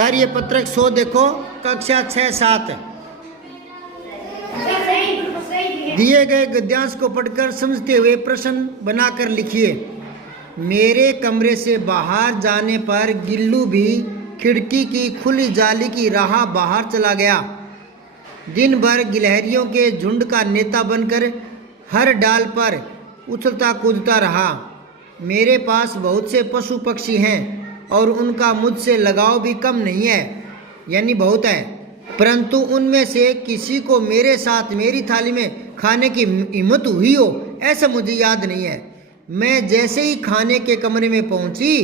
कार्य पत्रक 100 देखो, कक्षा 6-7। दिए गए गद्यांश को पढ़कर समझते हुए प्रश्न बनाकर लिखिए। मेरे कमरे से बाहर जाने पर गिल्लू भी खिड़की की खुली जाली की राह बाहर चला गया। दिन भर गिलहरियों के झुंड का नेता बनकर हर डाल पर उछलता कूदता रहा। मेरे पास बहुत से पशु पक्षी हैं और उनका मुझसे लगाव भी कम नहीं है, यानी बहुत है, परंतु उनमें से किसी को मेरे साथ मेरी थाली में खाने की हिम्मत हुई हो ऐसा मुझे याद नहीं है। मैं जैसे ही खाने के कमरे में पहुंची,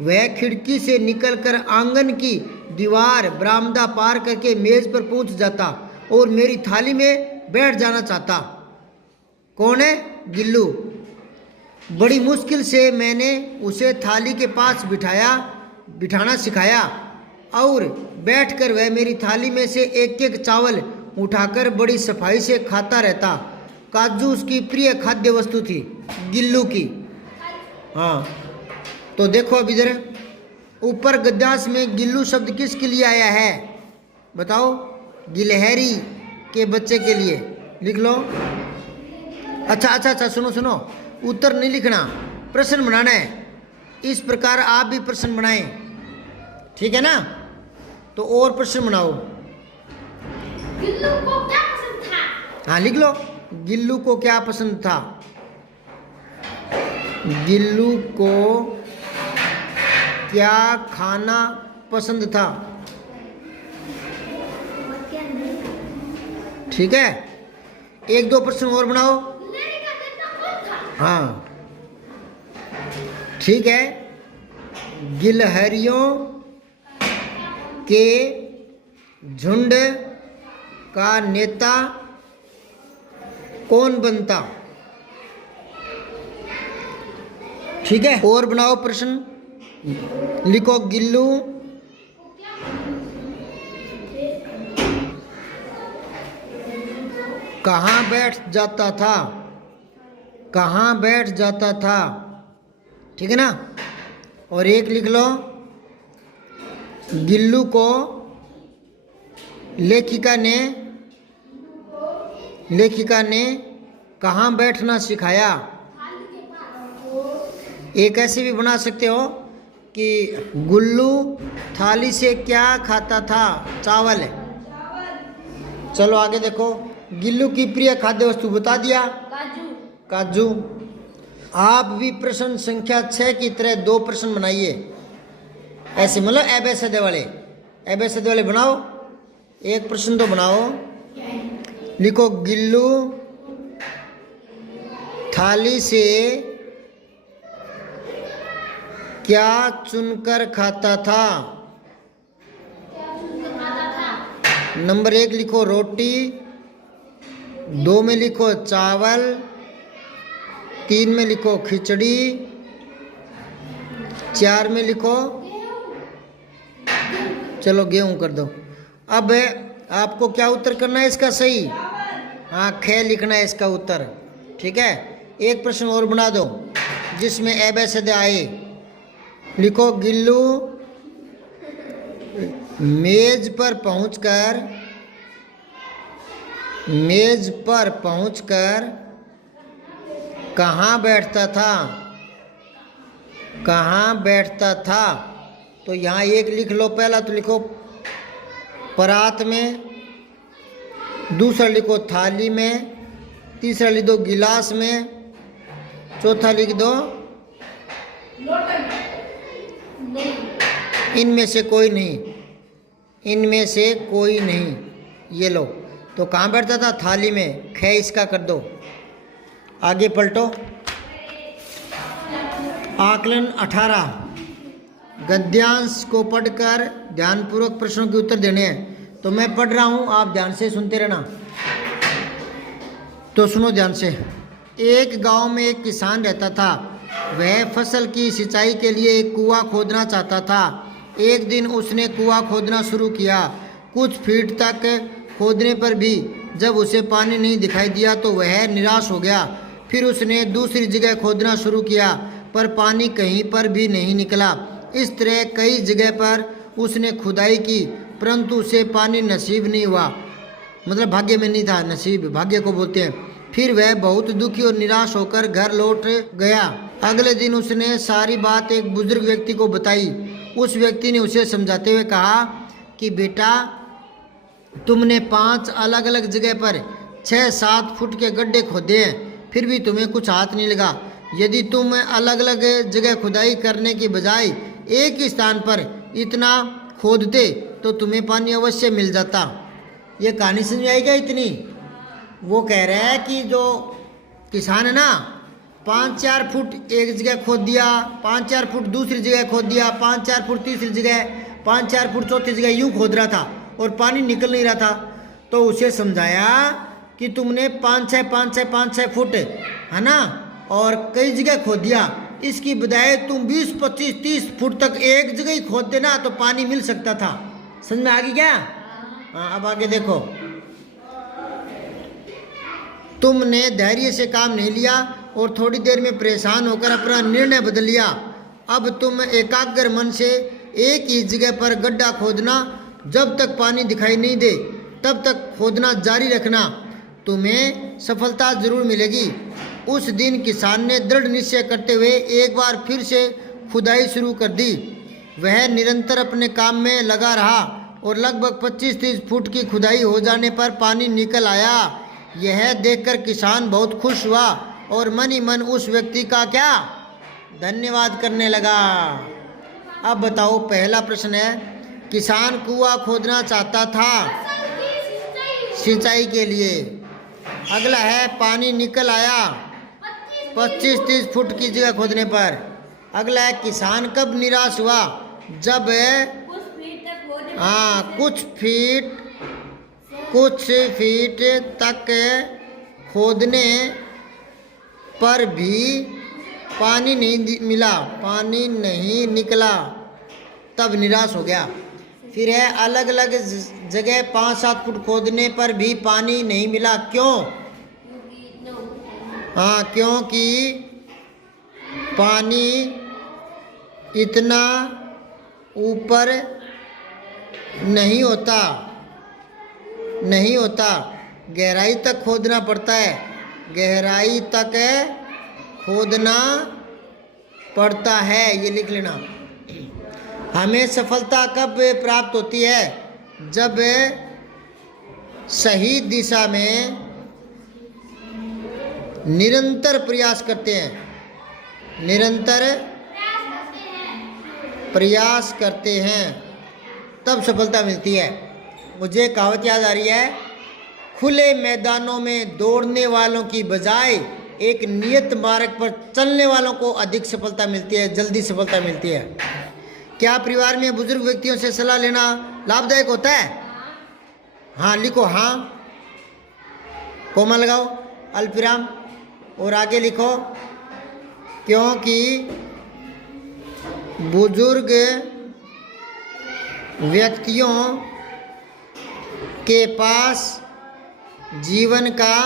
वह खिड़की से निकलकर आंगन की दीवार बरामदा पार करके मेज पर पहुंच जाता और मेरी थाली में बैठ जाना चाहता। कौन है? गिल्लू। बड़ी मुश्किल से मैंने उसे थाली के पास बिठाना सिखाया और बैठकर वह मेरी थाली में से एक एक चावल उठाकर बड़ी सफाई से खाता रहता। काजू उसकी प्रिय खाद्य वस्तु थी, गिल्लू की। हाँ, तो देखो अब इधर ऊपर गद्यांश में गिल्लू शब्द किसके लिए आया है बताओ? गिलहरी के बच्चे के लिए। लिख लो। अच्छा, सुनो, उत्तर नहीं लिखना, प्रश्न बनाना है। इस प्रकार आप भी प्रश्न बनाएं, ठीक है ना? तो और प्रश्न बनाओ। गिल्लू को क्या पसंद था? हाँ, लिख लो। गिल्लू को क्या पसंद था? गिल्लू को क्या खाना पसंद था? ठीक है, 1-2 प्रश्न और बनाओ। हाँ, ठीक है। गिलहरियों के झुंड का नेता कौन बनता? ठीक है, और बनाओ प्रश्न। लिखो, गिल्लू कहाँ बैठ जाता था? कहाँ बैठ जाता था? ठीक है ना? और एक लिख लो, गिल्लू को लेखिका ने कहाँ बैठना सिखाया? एक ऐसे भी बना सकते हो कि गुल्लू थाली से क्या खाता था? चावल। चलो आगे देखो। गिल्लू की प्रिय खाद्य वस्तु बता दिया, काजू। आप भी प्रश्न संख्या 6 की तरह 2 प्रश्न बनाइए, ऐसे मतलब एबेसदे वाले बनाओ। एक प्रश्न तो बनाओ। लिखो, गिल्लू थाली से क्या चुनकर खाता था? नंबर 1 लिखो रोटी, 2 में लिखो चावल, 3 में लिखो खिचड़ी, 4 में लिखो, चलो गेहूं कर दो। अब आपको क्या उत्तर करना है इसका सही? हाँ, ख लिखना है इसका उत्तर। ठीक है, एक प्रश्न और बना दो जिसमें एबेसदे आए। लिखो, गिल्लू मेज पर पहुंचकर कहाँ बैठता था? कहाँ बैठता था? तो यहाँ एक लिख लो। पहला तो लिखो परात में, दूसरा लिखो थाली में, तीसरा लिख दो गिलास में, चौथा लिख दो इनमें से कोई नहीं। ये लो। तो कहाँ बैठता था? थाली में। ख इसका कर दो। आगे पलटो। आकलन 18। गद्यांश को पढ़कर ध्यानपूर्वक प्रश्नों के उत्तर देने हैं। तो मैं पढ़ रहा हूँ, आप ध्यान से सुनते रहना। तो सुनो ध्यान से। एक गांव में एक किसान रहता था। वह फसल की सिंचाई के लिए एक कुआं खोदना चाहता था। एक दिन उसने कुआं खोदना शुरू किया। कुछ फीट तक खोदने पर भी जब उसे पानी नहीं दिखाई दिया तो वह निराश हो गया। फिर उसने दूसरी जगह खोदना शुरू किया, पर पानी कहीं पर भी नहीं निकला। इस तरह कई जगह पर उसने खुदाई की, परंतु उसे पानी नसीब नहीं हुआ, मतलब भाग्य में नहीं था, नसीब भाग्य को बोलते हैं। फिर वह बहुत दुखी और निराश होकर घर लौट गया। अगले दिन उसने सारी बात एक बुजुर्ग व्यक्ति को बताई। उस व्यक्ति ने उसे समझाते हुए कहा कि बेटा, तुमने 5 अलग अलग जगह पर 6-7 फुट के गड्ढे खोदे हैं, फिर भी तुम्हें कुछ हाथ नहीं लगा। यदि तुम अलग अलग जगह खुदाई करने की बजाय एक ही स्थान पर इतना खोदते तो तुम्हें पानी अवश्य मिल जाता। ये कहानी समझ आई क्या इतनी? वो कह रहा है कि जो किसान है ना, 5-4 फुट एक जगह खोद दिया, 5-4 फुट दूसरी जगह खोद दिया, 5-4 फुट तीसरी जगह, 5-4 फुट चौथी जगह यूँ खोद रहा था और पानी निकल नहीं रहा था। तो उसे समझाया कि तुमने 5-6 फुट है ना, और कई जगह खोद दिया, इसकी बजाय तुम 20, 25, 30 फुट तक एक जगह ही खोद देना तो पानी मिल सकता था। समझ में आ गई क्या? हाँ, अब आगे देखो। तुमने धैर्य से काम नहीं लिया और थोड़ी देर में परेशान होकर अपना निर्णय बदल लिया। अब तुम एकाग्र मन से एक ही जगह पर गड्ढा खोदना, जब तक पानी दिखाई नहीं दे तब तक खोदना जारी रखना, तुम्हें सफलता जरूर मिलेगी। उस दिन किसान ने दृढ़ निश्चय करते हुए एक बार फिर से खुदाई शुरू कर दी। वह निरंतर अपने काम में लगा रहा और लगभग 25-30 फुट की खुदाई हो जाने पर पानी निकल आया। यह देखकर किसान बहुत खुश हुआ और मन ही मन उस व्यक्ति का क्या धन्यवाद करने लगा। अब बताओ, पहला प्रश्न है, किसान कुआं खोदना चाहता था सिंचाई के लिए। अगला है, पानी निकल आया 25-30 फुट की जगह खोदने पर। अगला है, किसान कब निराश हुआ? जब कुछ फीट तक खोदने पर भी पानी नहीं मिला, पानी नहीं निकला, तब निराश हो गया। फिर है, अलग अलग जगह 5-7 फुट खोदने पर भी पानी नहीं मिला, क्यों? क्योंकि पानी इतना ऊपर नहीं होता, गहराई तक खोदना पड़ता है, गहराई तक खोदना पड़ता है, ये लिख लेना। हमें सफलता कब प्राप्त होती है? जब सही दिशा में निरंतर प्रयास करते हैं, निरंतर प्रयास करते हैं, तब सफलता मिलती है। मुझे कहावत याद आ रही है, खुले मैदानों में दौड़ने वालों की बजाय एक नियत मार्ग पर चलने वालों को अधिक सफलता मिलती है, जल्दी सफलता मिलती है। क्या परिवार में बुजुर्ग व्यक्तियों से सलाह लेना लाभदायक होता है? हाँ लिखो, हाँ, कोमा लगाओ, अल्पविराम, और आगे लिखो, क्योंकि बुजुर्ग व्यक्तियों के पास जीवन का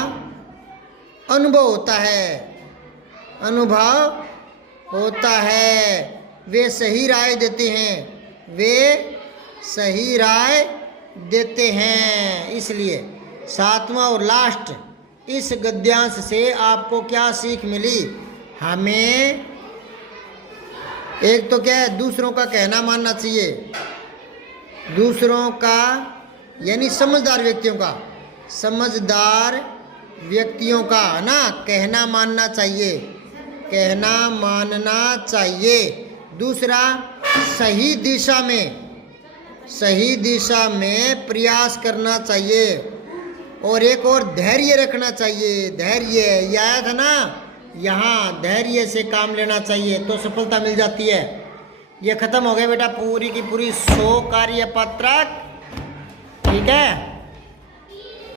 अनुभव होता है, वे सही राय देते हैं। इसलिए 7वां और लास्ट, इस गद्यांश से आपको क्या सीख मिली? हमें एक तो क्या है, दूसरों का कहना मानना चाहिए, दूसरों का यानी समझदार व्यक्तियों का है ना, कहना मानना चाहिए। दूसरा, सही दिशा में प्रयास करना चाहिए, और एक और धैर्य रखना चाहिए। धैर्य ये आया था ना, यहाँ धैर्य से काम लेना चाहिए तो सफलता मिल जाती है। ये खत्म हो गया बेटा पूरी की पूरी 100 कार्यपत्रक, ठीक है।